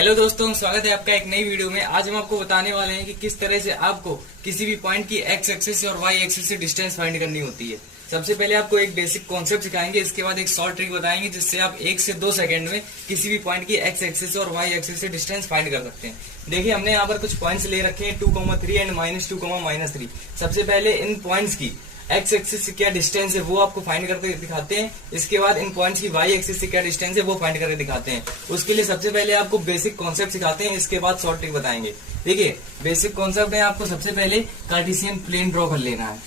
Hello दोस्तों, स्वागत है आपका एक नई वीडियो में। आज हम आपको बताने वाले हैं कि किस तरह से आपको किसी भी पॉइंट की एक्स एक्सिस और वाई एक्सिस से डिस्टेंस फाइंड करनी होती है। सबसे पहले आपको एक बेसिक कॉन्सेप्ट सिखाएंगे, इसके बाद एक शॉर्ट ट्रिक बताएंगे जिससे आप 1 से 2 सेकंड में किसी भी पॉइंट की एक्स एक्सिस और वाई एक्सिस से डिस्टेंस फाइंड कर सकते हैं। देखिए, हमने यहाँ पर कुछ पॉइंट्स ले रखे हैं 2,3 एंड -2, -3। सबसे पहले इन पॉइंट्स की एक्स एक्सिस से क्या डिस्टेंस है वो आपको फाइंड करके दिखाते हैं। इसके बाद इन पॉइंट्स की वाई एक्सिस से क्या डिस्टेंस है वो फाइंड करके दिखाते हैं। उसके लिए सबसे पहले आपको बेसिक कॉन्सेप्ट सिखाते हैं, इसके बाद शॉर्ट ट्रिक बताएंगे। देखिए, बेसिक कॉन्सेप्ट है, आपको सबसे पहले कार्टेशियन प्लेन ड्रॉ कर लेना है।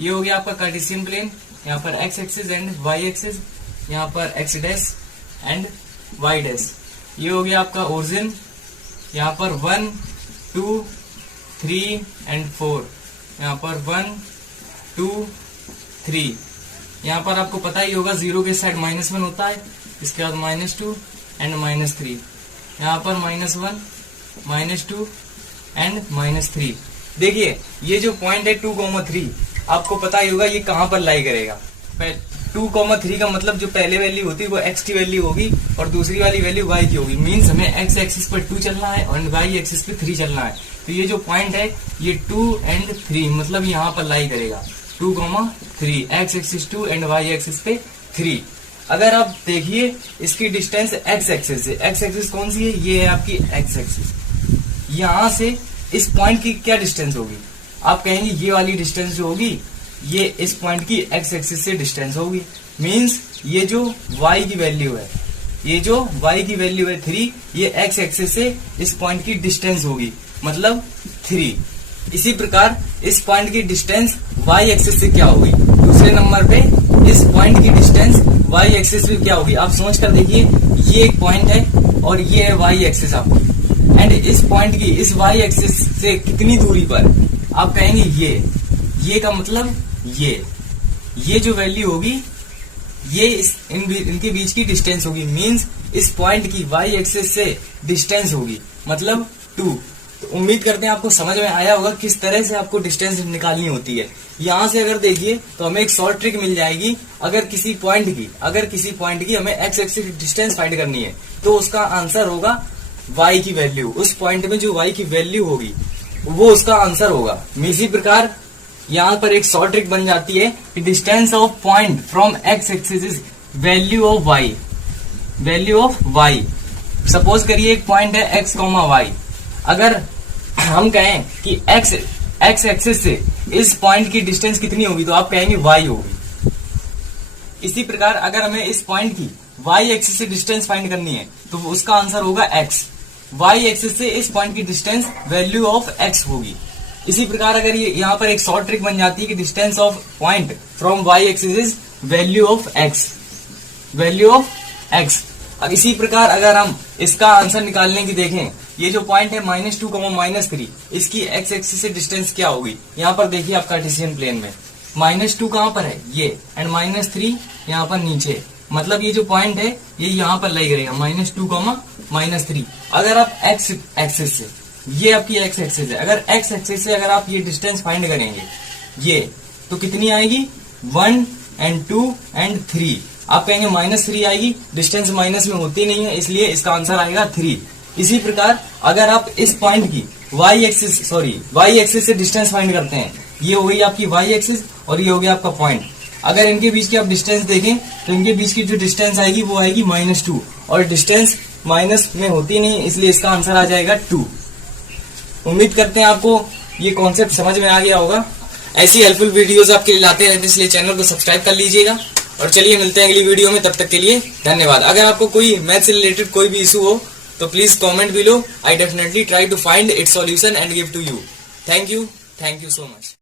ये हो गया आपका कार्टेशियन प्लेन। यहाँ पर X axis and Y axis, यहाँ पर X dash and Y dash. ये हो गया आपका ओरिजिन। यहाँ पर 1, 2, 3 एंड 4। यहाँ पर 1, 2, 3। यहाँ पर आपको पता ही होगा 0 के साइड -1 होता है। इसके बाद -2 एंड -3। यहाँ पर -1, -2 एंड -3। देखिए, ये जो पॉइंट है 2,3, आपको पता ही होगा ये कहाँ पर लाई करेगा। 2,3 का मतलब जो पहले वैल्यू होती है वो x की वैल्यू होगी और दूसरी वाली वैल्यू y की होगी। मीन्स हमें x एक्सिस पर 2 चलना है और y एक्सिस पे 3 चलना है। तो ये जो पॉइंट है ये 2 एंड 3 मतलब यहाँ पर लाई करेगा। 2,3, x axis 2 and y axis पे 3। अगर आप देखिए, इसकी डिस्टेंस x एक्सिस से, x एक्सिस कौन सी है? ये है आपकी x एक्सिस। यहाँ से इस पॉइंट की क्या डिस्टेंस होगी? आप कहेंगे ये वाली डिस्टेंस जो होगी ये इस पॉइंट की x एक्सिस से डिस्टेंस होगी। मींस ये जो y की वैल्यू है, ये जो y की वैल्यू है 3, ये x एक्सिस से इस पॉइंट की डिस्टेंस होगी, मतलब 3। इसी प्रकार इस पॉइंट की डिस्टेंस y एक्सिस से क्या होगी? दूसरे नंबर पे इस पॉइंट की डिस्टेंस y एक्सिस से क्या होगी? आप सोच कर देखिए, ये एक पॉइंट है और ये है y एक्सिस आपकी, एंड इस पॉइंट की इस y एक्सिस से कितनी दूरी पर? आप कहेंगे ये का मतलब ये जो वैल्यू होगी ये इनके बीच की डिस्टेंस होगी। मींस इस पॉइंट की y एक्सिस से डिस्टेंस होगी, मतलब 2। तो उम्मीद करते हैं आपको समझ में आया होगा किस तरह से आपको डिस्टेंस निकालनी होती है। यहाँ से अगर देखिए तो हमें एक शॉर्ट ट्रिक मिल जाएगी। अगर किसी पॉइंट की हमें x एक्सिस डिस्टेंस फाइंड करनी है तो उसका आंसर होगा y की वैल्यू। उस पॉइंट में जो y की वैल्यू होगी वो उसका आंसर होगा। इसी प्रकार यहाँ पर एक शॉर्ट ट्रिक बन जाती है कि distance of point from x axis is value of y। Suppose करिए एक पॉइंट है x, y। अगर हम कहें कि x एक्सिस से इस पॉइंट की डिस्टेंस कितनी होगी तो आप कहेंगे y होगी। इसी प्रकार अगर हमें इस पॉइंट की y एक्सिस से डिस्टेंस फाइंड करनी है तो उसका आंसर होगा x। y एक्सिस से इस पॉइंट की डिस्टेंस वैल्यू ऑफ x होगी। इसी प्रकार अगर ये यहाँ पर एक शॉर्ट ट्रिक बन जाती है कि distance of point from y axis is value of x। अब इसी प्रकार अगर हम इसका आंसर निकालने की देखें, ये जो पॉइंट है -2, -3, इसकी x एक्सिस से डिस्टेंस क्या होगी? यहाँ पर देखिए आप कार्टेशियन प्लेन में -2 कहाँ पर है? ये, एंड -3 यहाँ पर नीचे, मतलब ये जो पॉइंट है ये यहाँ पर लाई करेगा -2, -3। अगर आप x एक्सिस से, ये आपकी x एक्सिस है, अगर x एक्सिस से अगर आप ये डिस्टेंस फाइंड करेंगे ये, तो कितनी आएगी? 1 एंड 2 एंड 3। आप कहेंगे -3 आएगी, डिस्टेंस माइनस में होती नहीं है, इसलिए इसका आंसर आएगा 3। इसी प्रकार अगर आप इस पॉइंट की y एक्सिस से डिस्टेंस फाइंड करते हैं, ये हो गई आपकी y एक्सिस और ये हो गया आपका पॉइंट। अगर इनके बीच की आप डिस्टेंस देखें तो इनके बीच की जो डिस्टेंस आएगी वो आएगी -2, और डिस्टेंस माइनस में होती नहीं, इसलिए इसका आंसर आ जाएगा 2। उम्मीद करते हैं आपको ये कॉन्सेप्ट समझ में आ गया होगा। ऐसी हेल्पफुल वीडियोस आपके लिए लाते रहते हैं, इसलिए चैनल को सब्सक्राइब कर लीजिएगा। और चलिए मिलते हैं अगली वीडियो में, तब तक के लिए धन्यवाद। अगर आपको कोई मैथ से रिलेटेड कोई भी इशू हो तो please comment below. I definitely try to find its solution and give to you. Thank you so much.